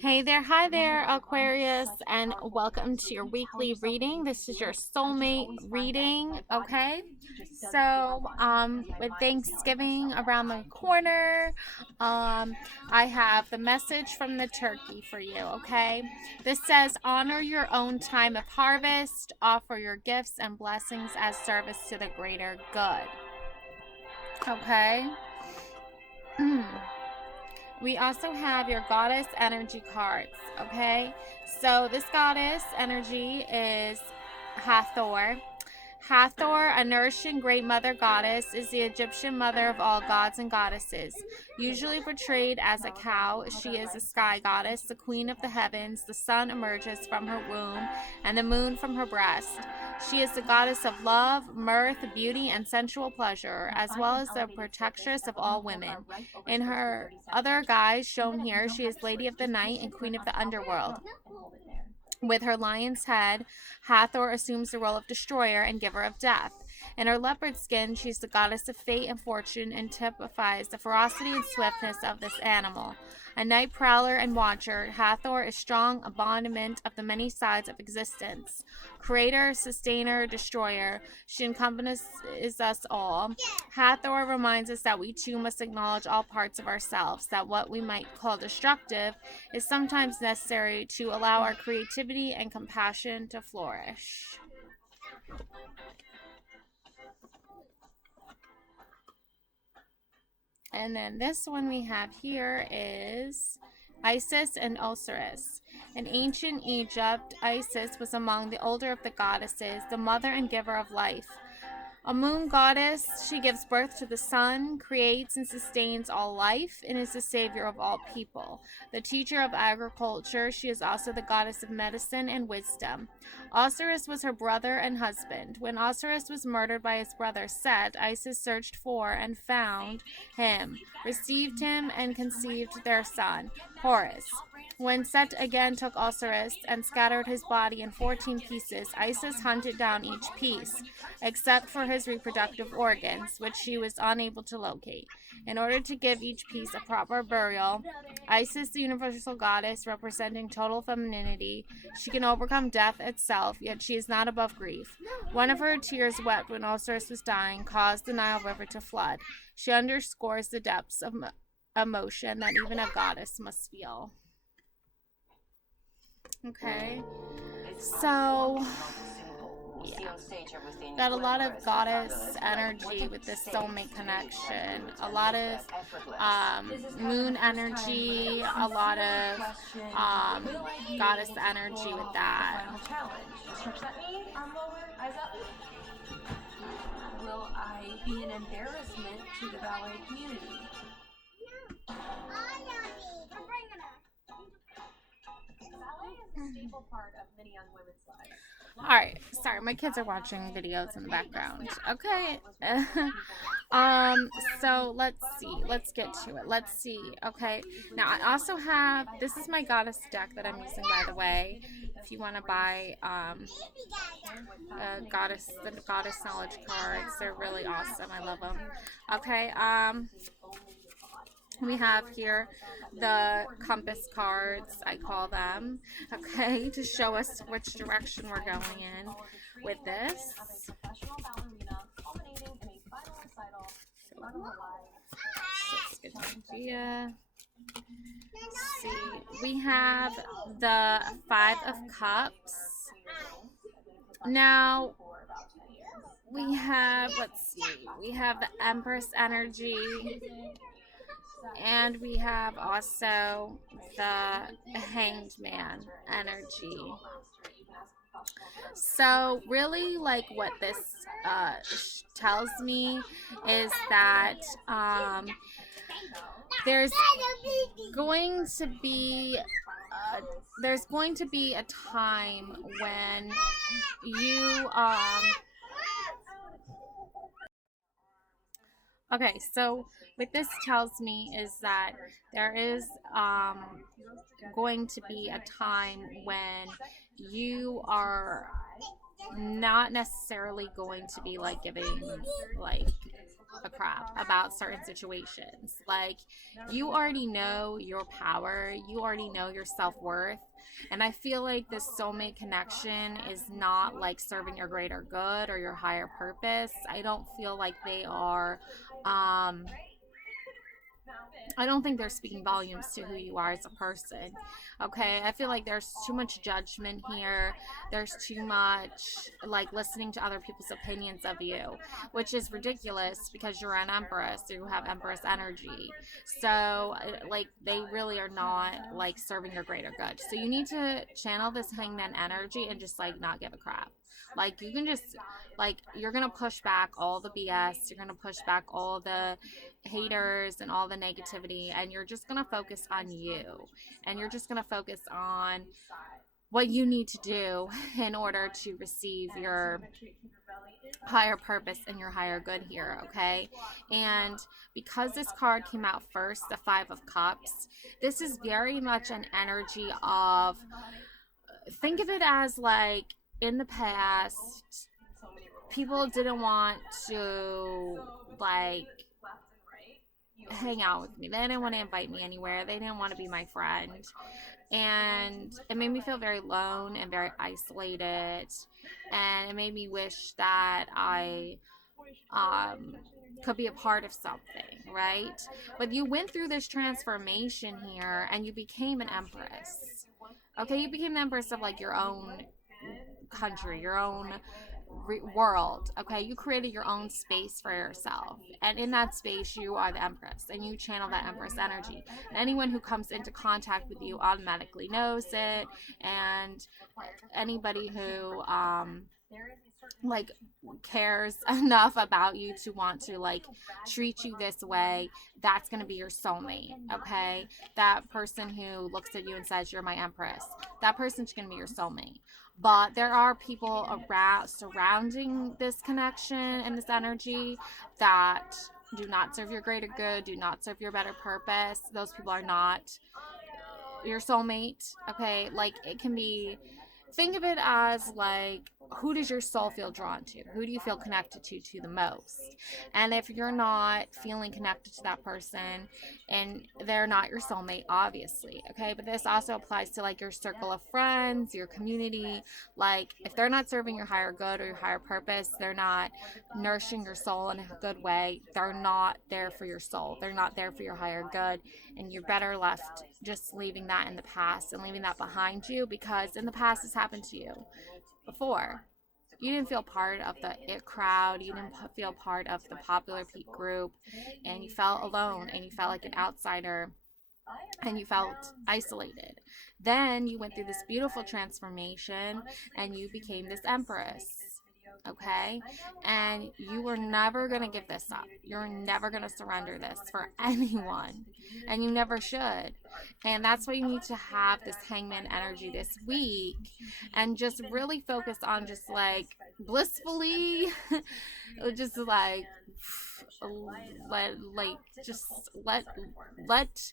Hey there, hi there, Aquarius, and welcome to your weekly reading. This is your soulmate reading, okay? With Thanksgiving around the corner, I have the message from the turkey for you, okay? This says, honor your own time of harvest, offer your gifts and blessings as service to the greater good, okay? We also have your goddess energy cards, okay? So this goddess energy is Hathor. Hathor, a nourishing great mother goddess, is the Egyptian mother of all gods and goddesses. Usually portrayed as a cow, she is a sky goddess, the queen of the heavens. The sun emerges from her womb and the moon from her breast. She is the goddess of love, mirth, beauty, and sensual pleasure, as well as the protectress of all women. In her other guise shown here, she is Lady of the Night and Queen of the Underworld. With her lion's head, Hathor assumes the role of destroyer and giver of death. In her leopard skin, she's the goddess of fate and fortune and typifies the ferocity and swiftness of this animal. A night prowler and watcher, Hathor is strong embodiment of the many sides of existence. Creator, sustainer, destroyer, she encompasses us all. Hathor reminds us that we too must acknowledge all parts of ourselves, that what we might call destructive is sometimes necessary to allow our creativity and compassion to flourish. And then this one we have here is Isis and Osiris. In ancient Egypt, Isis was among the older of the goddesses, the mother and giver of life. A moon goddess, she gives birth to the sun, creates and sustains all life, and is the savior of all people. The teacher of agriculture, she is also the goddess of medicine and wisdom. Osiris was her brother and husband. When Osiris was murdered by his brother Set, Isis searched for and found him, received him, and conceived their son, Horus. When Set again took Osiris and scattered his body in 14 pieces, Isis hunted down each piece, except for his reproductive organs, which she was unable to locate. In order to give each piece a proper burial, Isis, the universal goddess representing total femininity, she can overcome death itself, yet she is not above grief. One of her tears wept when Osiris was dying caused the Nile River to flood. She underscores the depths of emotion that even a goddess must feel. Okay, so yeah, got a lot of goddess energy with this soulmate connection, a lot of moon energy, a lot of goddess energy with that. Will I be an embarrassment to the ballet community? Ballet is a staple part of many young women's lives. Alright, sorry, my kids are watching videos in the background. Okay. So let's see. Let's get to it. Let's see. Okay. Now I also have, this is my goddess deck that I'm using, by the way. If you want to buy the goddess knowledge cards, they're really awesome. I love them. Okay. We have here the compass cards, I call them, okay, to show us which direction we're going in with this. Let's get an idea. See, we have the Five of Cups. Now, we have, let's see, we have the Empress energy. And we have also the Hanged Man energy. So really, like, what this tells me is that there's going to be a time when you okay, so what this tells me is that there is going to be a time when you are not necessarily going to be like giving like a crap about certain situations. Like, you already know your power, you already know your self-worth. And I feel like this soulmate connection is not like serving your greater good or your higher purpose. I don't feel like they are I don't think they're speaking volumes to who you are as a person. Okay, I feel like there's too much judgment here. There's too much like listening to other people's opinions of you, which is ridiculous because you're an empress. You have empress energy. So, like, they really are not like serving your greater good. So, you need to channel this hangman energy and just like not give a crap. Like, you can just, like, you're gonna push back all the BS, you're gonna push back all the haters and all the negativity, and you're just going to focus on you, and you're just going to focus on what you need to do in order to receive your higher purpose and your higher good here. Okay, and because this card came out first, the Five of Cups, this is very much an energy of, think of it as like, in the past people didn't want to like hang out with me. They didn't want to invite me anywhere. They didn't want to be my friend. And it made me feel very alone and very isolated. And it made me wish that I could be a part of something, right? But you went through this transformation here and you became an empress. Okay, you became the empress of like your own country, your own world. Okay, you created your own space for yourself, and in that space you are the empress, and you channel that empress energy, and anyone who comes into contact with you automatically knows it. And anybody who like cares enough about you to want to like treat you this way, that's going to be your soulmate. Okay, that person who looks at you and says you're my empress, that person's going to be your soulmate. But there are people around surrounding this connection and this energy that do not serve your greater good, do not serve your better purpose. Those people are not your soulmate. Okay, like, it can be, think of it as like, who does your soul feel drawn to? Who do you feel connected to the most? And if you're not feeling connected to that person, and they're not your soulmate, obviously, okay? But this also applies to like your circle of friends, your community. Like, if they're not serving your higher good or your higher purpose, they're not nourishing your soul in a good way, they're not there for your soul, they're not there for your higher good, and you're better left just leaving that in the past and leaving that behind you, because in the past it's happened to you before. You didn't feel part of the it crowd, you didn't feel part of the popular peak group, and you felt alone, and you felt like an outsider, and you felt isolated. Then you went through this beautiful transformation and you became this empress. Okay, and you were never going to give this up. You're never going to surrender this for anyone, and you never should. And that's why you need to have this hangman energy this week, and just really focus on just like blissfully just like let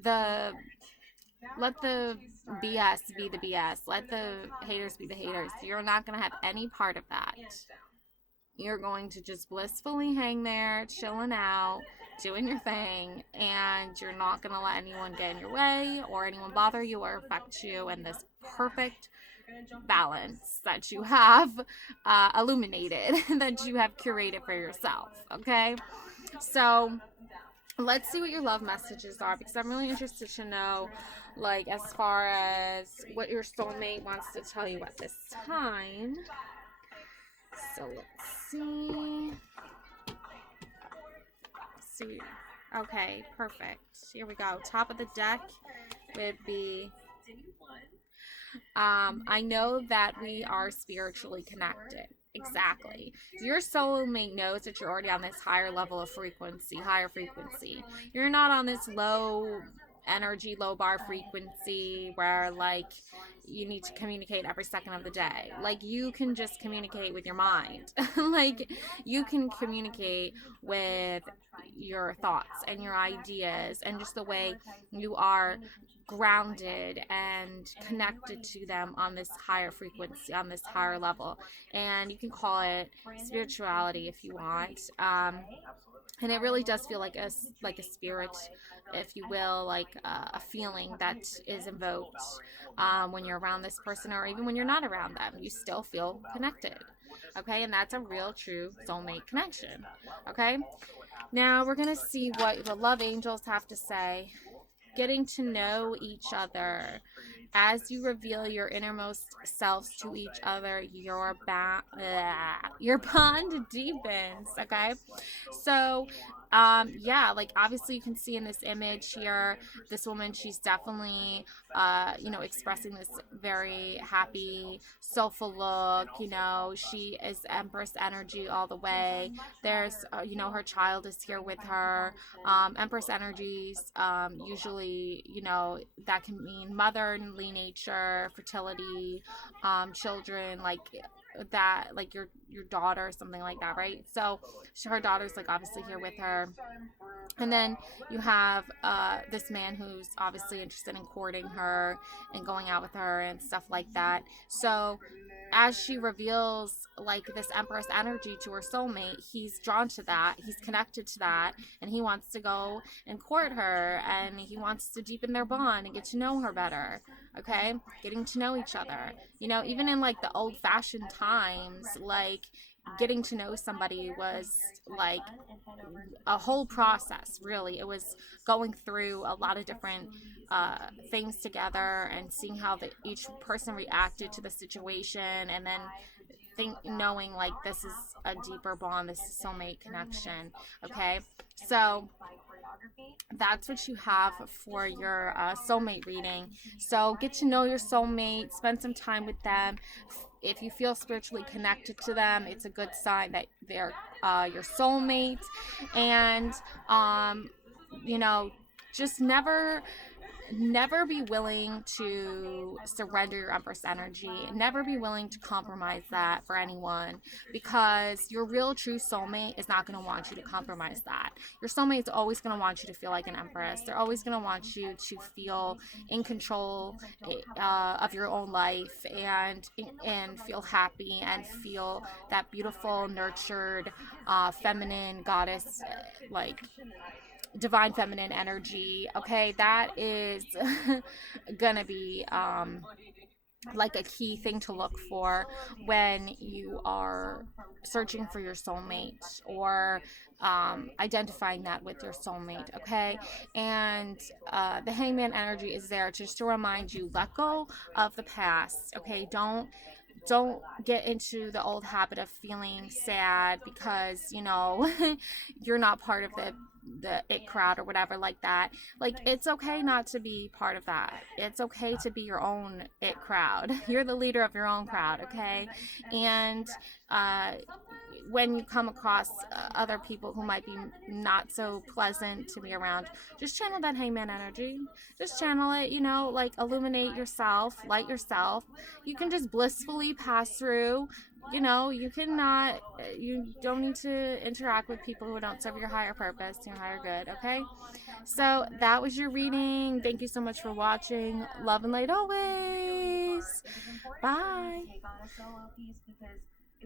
the let the BS be the BS. Let the haters be the haters. You're not going to have any part of that. You're going to just blissfully hang there, chilling out, doing your thing, and you're not going to let anyone get in your way or anyone bother you or affect you in this perfect balance that you have illuminated, that you have curated for yourself. Okay? So let's see what your love messages are, because I'm really interested to know, like, as far as what your soulmate wants to tell you at this time. So let's see. Okay, perfect. Here we go. Top of the deck would be, I know that we are spiritually connected. Exactly. Your soulmate knows that you're already on this higher level of frequency, higher frequency. You're not on this low energy, low bar frequency where like you need to communicate every second of the day. Like, you can just communicate with your mind. Like, you can communicate with your thoughts and your ideas, and just the way you are grounded and connected to them on this higher frequency, on this higher level. And you can call it spirituality if you want. And it really does feel like a spirit, if you will, like a feeling that is invoked when you're around this person, or even when you're not around them, you still feel connected. Okay, and that's a real, true soulmate connection. Okay, now we're gonna see what the love angels have to say. Getting to know each other. As you reveal your innermost selves to each other, your bond deepens. Okay, so yeah, like obviously you can see in this image here, this woman, she's definitely expressing this very happy, soulful look. She is Empress energy all the way. There's her child is here with her. Empress energies, usually, that can mean motherly nature, fertility, children, like that, like your daughter, something like that, right? So her daughter's like obviously here with her. And then you have this man who's obviously interested in courting her and going out with her and stuff like that. So as she reveals like this Empress energy to her soulmate, he's drawn to that, he's connected to that, and he wants to go and court her, and he wants to deepen their bond and get to know her better. Okay, getting to know each other. Even in like the old-fashioned times, like getting to know somebody was like a whole process. Really, it was going through a lot of different things together and seeing how each person reacted to the situation, and then knowing like this is a deeper bond, this is soulmate connection. Okay, so that's what you have for your soulmate reading. So get to know your soulmate, spend some time with them. If you feel spiritually connected to them, it's a good sign that they're your soulmate. And you know just never be willing to surrender your Empress energy. Never be willing to compromise that for anyone, because your real true soulmate is not going to want you to compromise that. Your soulmate is always going to want you to feel like an Empress. They're always going to want you to feel in control of your own life, and feel happy and feel that beautiful, nurtured, feminine goddess, like divine feminine energy. Okay, that is gonna be like a key thing to look for when you are searching for your soulmate, or identifying that with your soulmate. Okay, and the Hangman energy is there just to remind you, let go of the past. Okay, don't get into the old habit of feeling sad because you're not part of the it crowd or whatever like that. Like, it's okay not to be part of that. It's okay to be your own it crowd. You're the leader of your own crowd. Okay, and uh when you come across other people who might be not so pleasant to be around, just channel that Hangman energy. Just channel it, like illuminate yourself, light yourself. You can just blissfully pass through. You don't need to interact with people who don't serve your higher purpose, your higher good. Okay, so that was your reading. Thank you so much for watching. Love and light always. Bye.